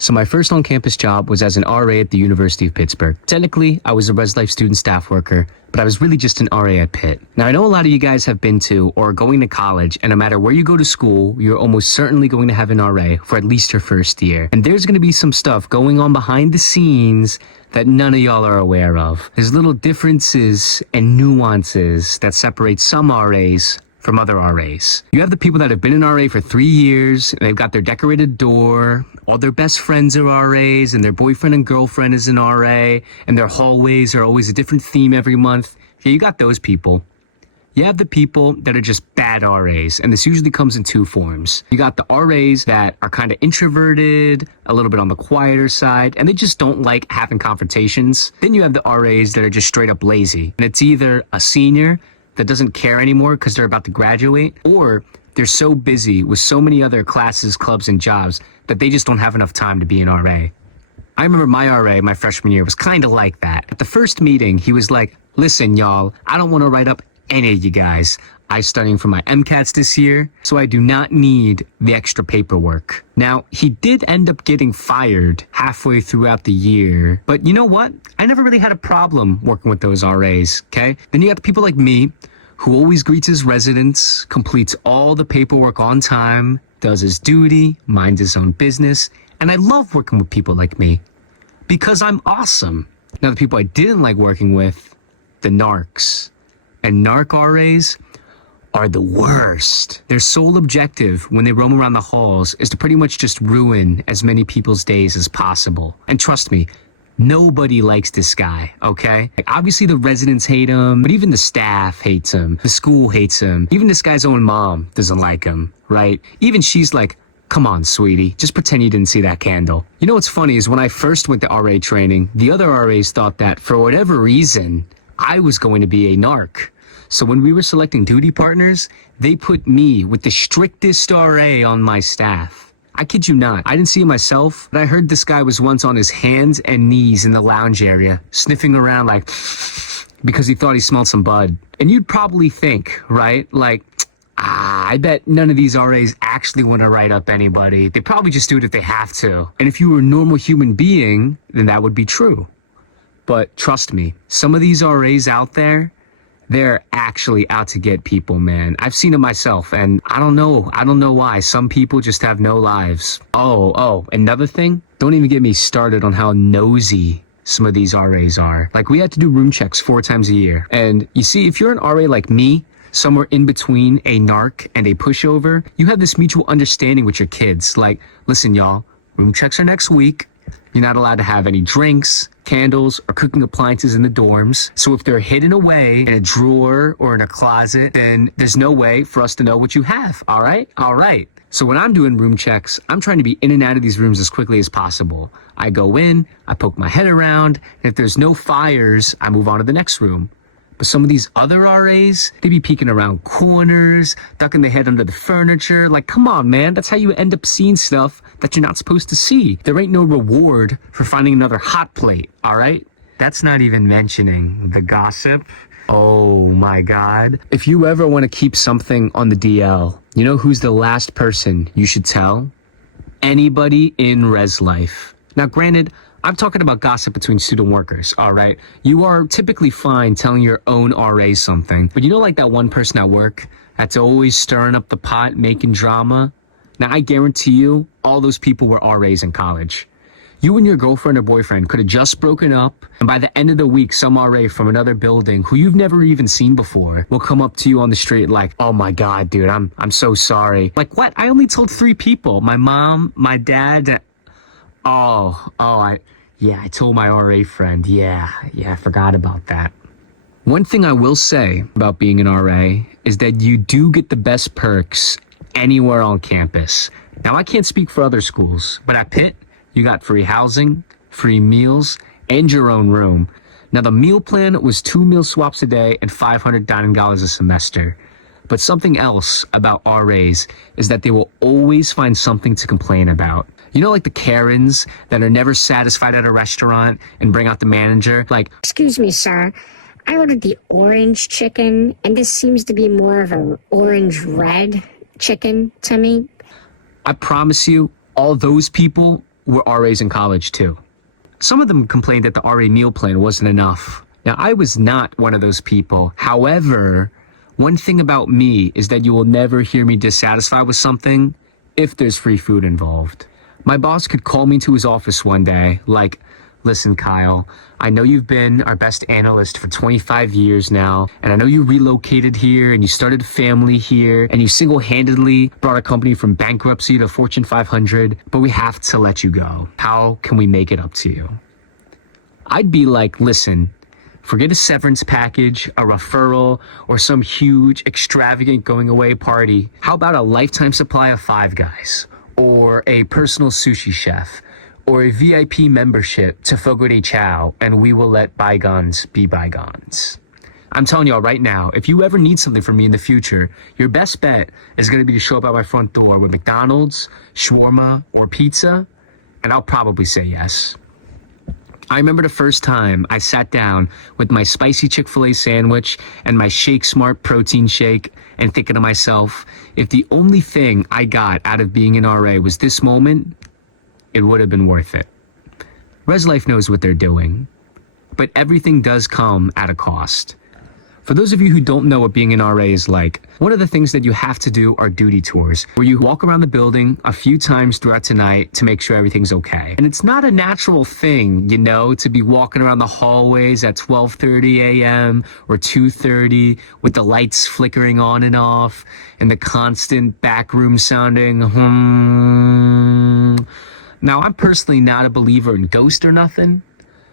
So my first on-campus job was as an RA at the University of Pittsburgh. Technically, I was a Res Life student staff worker, but I was really just an RA at Pitt. Now, I know a lot of you guys have been to or are going to college, and no matter where you go to school, you're almost certainly going to have an RA for at least your first year. And there's going to be some stuff going on behind the scenes that none of y'all are aware of. There's little differences and nuances that separate some RAs from other RAs. You have the people that have been an RA for 3 years, and they've got their decorated door, all their best friends are RAs, and their boyfriend and girlfriend is an RA, and their hallways are always a different theme every month. Yeah, you got those people. You have the people that are just bad RAs, and this usually comes in two forms. You got the RAs that are kind of introverted, a little bit on the quieter side, and they just don't like having confrontations. Then you have the RAs that are just straight up lazy, and it's either a senior that doesn't care anymore because they're about to graduate, or they're so busy with so many other classes, clubs, and jobs that they just don't have enough time to be an RA. I remember my RA, my freshman year, was kind of like that. At the first meeting, he was like, listen, y'all, I don't want to write up any of you guys. I'm studying for my MCATs this year, so I do not need the extra paperwork. Now, he did end up getting fired halfway throughout the year, but you know what? I never really had a problem working with those RAs, okay? Then you got the people like me, who always greets his residents, completes all the paperwork on time, does his duty, minds his own business, and I love working with people like me because I'm awesome. Now, the people I didn't like working with, the narcs. And narc RAs are the worst. Their sole objective when they roam around the halls is to pretty much just ruin as many people's days as possible. And trust me, nobody likes this guy, okay? Like, obviously the residents hate him, but even the staff hates him. The school hates him. Even this guy's own mom doesn't like him, right? Even she's like, come on, sweetie, just pretend you didn't see that candle. You know what's funny is when I first went to RA training, the other RAs thought that for whatever reason, I was going to be a narc. So when we were selecting duty partners, they put me with the strictest RA on my staff. I kid you not. I didn't see it myself, but I heard this guy was once on his hands and knees in the lounge area, sniffing around like, because he thought he smelled some bud. And you'd probably think, right? Like, I bet none of these RAs actually want to write up anybody. They probably just do it if they have to. And if you were a normal human being, then that would be true. But trust me, some of these RAs out there, they're actually out to get people, man. I've seen it myself, and I don't know why. Some people just have no lives. Oh, another thing? Don't even get me started on how nosy some of these RAs are. Like, we had to do room checks 4 times a year. And you see, if you're an RA like me, somewhere in between a narc and a pushover, you have this mutual understanding with your kids. Like, listen, y'all, room checks are next week. You're not allowed to have any drinks, candles, or cooking appliances in the dorms. So if they're hidden away in a drawer or in a closet, then there's no way for us to know what you have. All right? All right. So when I'm doing room checks, I'm trying to be in and out of these rooms as quickly as possible. I go in, I poke my head around, and if there's no fires, I move on to the next room. But some of these other RAs, they be peeking around corners, ducking their head under the furniture. Like, come on, man. That's how you end up seeing stuff that you're not supposed to see. There ain't no reward for finding another hot plate, all right? That's not even mentioning the gossip. Oh, my God. If you ever want to keep something on the DL, you know who's the last person you should tell? Anybody in Res Life. Now, granted, I'm talking about gossip between student workers, all right? You are typically fine telling your own RA something, but you know, like that one person at work that's always stirring up the pot, making drama? Now, I guarantee you, all those people were RAs in college. You and your girlfriend or boyfriend could have just broken up, and by the end of the week, some RA from another building who you've never even seen before will come up to you on the street like, oh my God, dude, I'm so sorry. Like, what? I only told 3 people. My mom, my dad. I told my RA friend. Yeah, I forgot about that. One thing I will say about being an RA is that you do get the best perks anywhere on campus. Now, I can't speak for other schools, but at Pitt, you got free housing, free meals, and your own room. Now, the meal plan was 2 meal swaps a day and $500 dining dollars a semester. But something else about RAs is that they will always find something to complain about. You know, like the Karens that are never satisfied at a restaurant and bring out the manager, like, excuse me, sir. I ordered the orange chicken, and this seems to be more of an orange-red chicken to me. I promise you, all those people were RAs in college too. Some of them complained that the RA meal plan wasn't enough. Now, I was not one of those people. However, one thing about me is that you will never hear me dissatisfied with something if there's free food involved. My boss could call me to his office one day, like, listen, Kyle, I know you've been our best analyst for 25 years now, and I know you relocated here and you started a family here and you single-handedly brought a company from bankruptcy to Fortune 500, but we have to let you go. How can we make it up to you? I'd be like, listen, forget a severance package, a referral, or some huge, extravagant going-away party. How about a lifetime supply of Five Guys, or a personal sushi chef, or a VIP membership to Fogo de Chao, and we will let bygones be bygones. I'm telling y'all right now, if you ever need something from me in the future, your best bet is going to be to show up at my front door with McDonald's, shawarma, or pizza, and I'll probably say yes. I remember the first time I sat down with my spicy Chick-fil-A sandwich and my Shake Smart protein shake and thinking to myself, if the only thing I got out of being an RA was this moment, it would have been worth it. Res Life knows what they're doing, but everything does come at a cost. For those of you who don't know what being an RA is like, one of the things that you have to do are duty tours, where you walk around the building a few times throughout the night to make sure everything's okay. And it's not a natural thing, you know, to be walking around the hallways at 12:30 a.m. or 2:30 with the lights flickering on and off and the constant backroom sounding, Now, I'm personally not a believer in ghosts or nothing,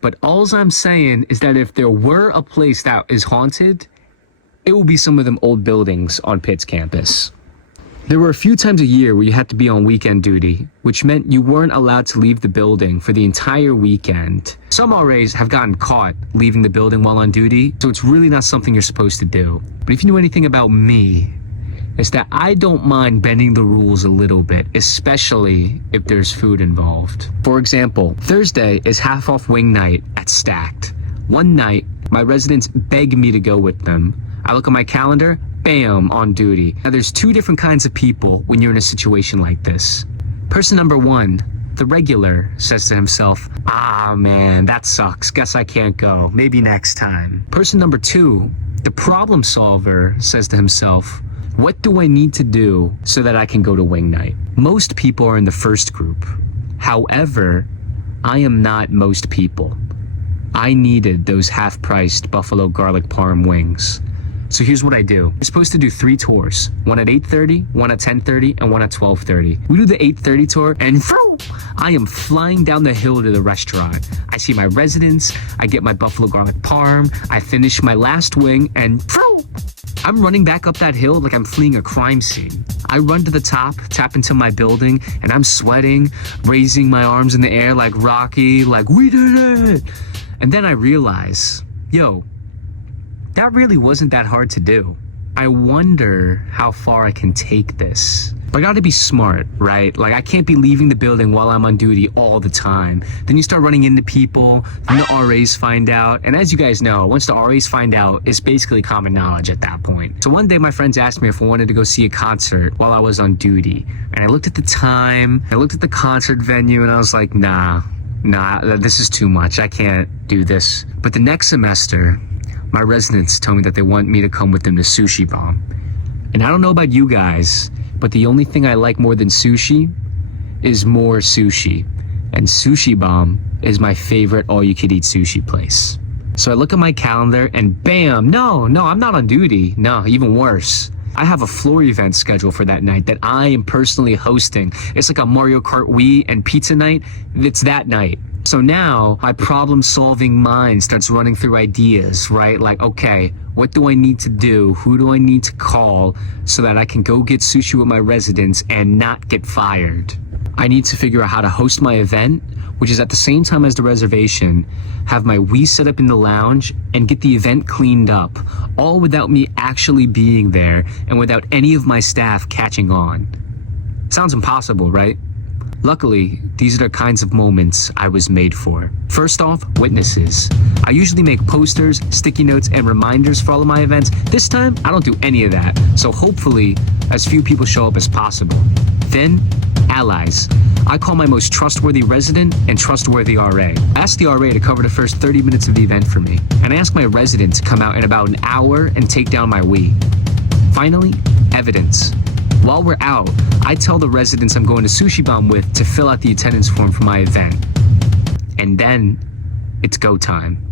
but alls I'm saying is that if there were a place that is haunted, it will be some of them old buildings on Pitt's campus. There were a few times a year where you had to be on weekend duty, which meant you weren't allowed to leave the building for the entire weekend. Some RAs have gotten caught leaving the building while on duty, so it's really not something you're supposed to do. But if you knew anything about me, it's that I don't mind bending the rules a little bit, especially if there's food involved. For example, Thursday is half off wing night at Stacked. One night, my residents beg me to go with them. I look at my calendar, bam, on duty. Now there's two different kinds of people when you're in a situation like this. Person number one, the regular, says to himself, ah man, that sucks, guess I can't go, maybe next time. Person number two, the problem solver, says to himself, what do I need to do so that I can go to wing night? Most people are in the first group. However, I am not most people. I needed those half-priced buffalo garlic parm wings. So here's what I do. I'm supposed to do 3 tours. One at 8:30, one at 10:30, and one at 12:30. We do the 8:30 tour, and I am flying down the hill to the restaurant. I see my residents, I get my buffalo garlic parm, I finish my last wing, and I'm running back up that hill like I'm fleeing a crime scene. I run to the top, tap into my building, and I'm sweating, raising my arms in the air like Rocky, like, we did it! And then I realize, yo, that really wasn't that hard to do. I wonder how far I can take this. But I gotta be smart, right? Like, I can't be leaving the building while I'm on duty all the time. Then you start running into people, then the RAs find out. And as you guys know, once the RAs find out, it's basically common knowledge at that point. So one day my friends asked me if I wanted to go see a concert while I was on duty. And I looked at the time, I looked at the concert venue, and I was like, nah, this is too much. I can't do this. But the next semester, my residents told me that they want me to come with them to Sushi Bomb. And I don't know about you guys, but the only thing I like more than sushi is more sushi. And Sushi Bomb is my favorite all-you-can-eat sushi place. So I look at my calendar and bam, no, I'm not on duty. No, even worse. I have a floor event scheduled for that night that I am personally hosting. It's like a Mario Kart Wii and pizza night. It's that night. So now my problem-solving mind starts running through ideas, right? Like, okay, what do I need to do? Who do I need to call so that I can go get sushi with my residents and not get fired? I need to figure out how to host my event, which is at the same time as the reservation, have my Wii set up in the lounge, and get the event cleaned up, all without me actually being there and without any of my staff catching on. Sounds impossible, right? Luckily, these are the kinds of moments I was made for. First off, witnesses. I usually make posters, sticky notes, and reminders for all of my events. This time, I don't do any of that, so hopefully, as few people show up as possible. Then, allies. I have my residents I call my most trustworthy resident and trustworthy RA. I asked the RA to cover the first 30 minutes of the event for me, and I asked my resident to come out in about an hour and take down my Wii. Finally, evidence. While we're out, I tell the residents I'm going to Sushi Bomb with to fill out the attendance form for my event. And then, it's go time.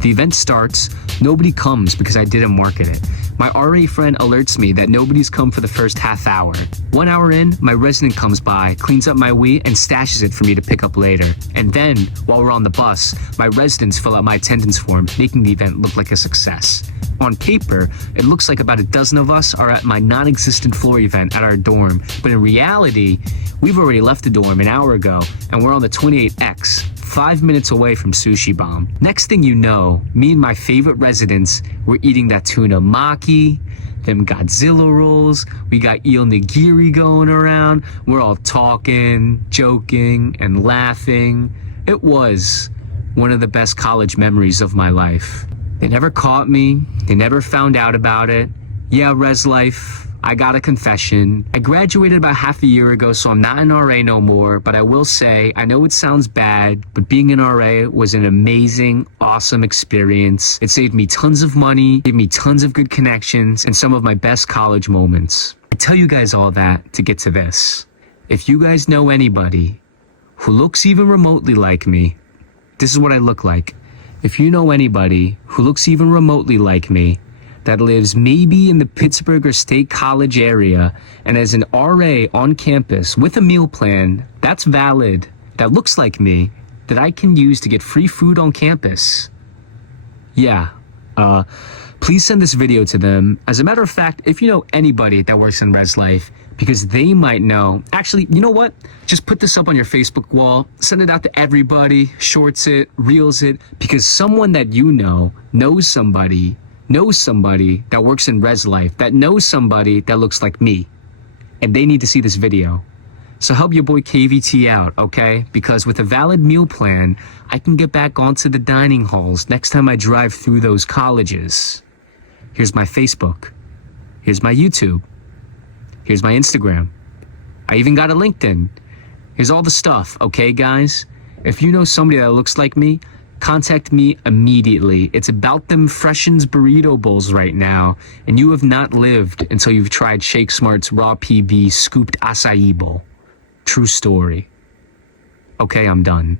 The event starts, nobody comes because I didn't market it. My RA friend alerts me that nobody's come for the first half hour. 1 hour in, my resident comes by, cleans up my Wii, and stashes it for me to pick up later. And then, while we're on the bus, my residents fill out my attendance form, making the event look like a success. On paper, it looks like about a dozen of us are at my non-existent floor event at our dorm, but in reality, we've already left the dorm an hour ago, and we're on the 28X, 5 minutes away from Sushi Bomb. Next thing you know, me and my favorite residents were eating that tuna maki, them Godzilla rolls, we got eel nigiri going around, we're all talking, joking, and laughing. It was one of the best college memories of my life. They never caught me, they never found out about it. Yeah, res life, I got a confession. I graduated about half a year ago, so I'm not an RA no more, but I will say, I know it sounds bad, but being an RA was an amazing, awesome experience. It saved me tons of money, gave me tons of good connections, and some of my best college moments. I tell you guys all that to get to this. If you guys know anybody who looks even remotely like me, this is what I look like. If you know anybody who looks even remotely like me, that lives maybe in the Pittsburgh or State College area and as an RA on campus with a meal plan that's valid, that looks like me, that I can use to get free food on campus, yeah, please send this video to them. As a matter of fact, if you know anybody that works in res life, because they might know. Actually, you know what? Just put this up on your Facebook wall, send it out to everybody, shorts it, reels it, because someone that you know knows somebody that works in res life, that knows somebody that looks like me, and they need to see this video. So help your boy KVT out, okay? Because with a valid meal plan, I can get back onto the dining halls next time I drive through those colleges. Here's my Facebook. Here's my YouTube. Here's my Instagram. I even got a LinkedIn. Here's all the stuff, okay, guys? If you know somebody that looks like me, contact me immediately. It's about them Freshens burrito bowls right now, and you have not lived until you've tried Shake Smart's raw PB scooped acai bowl. True story. Okay, I'm done.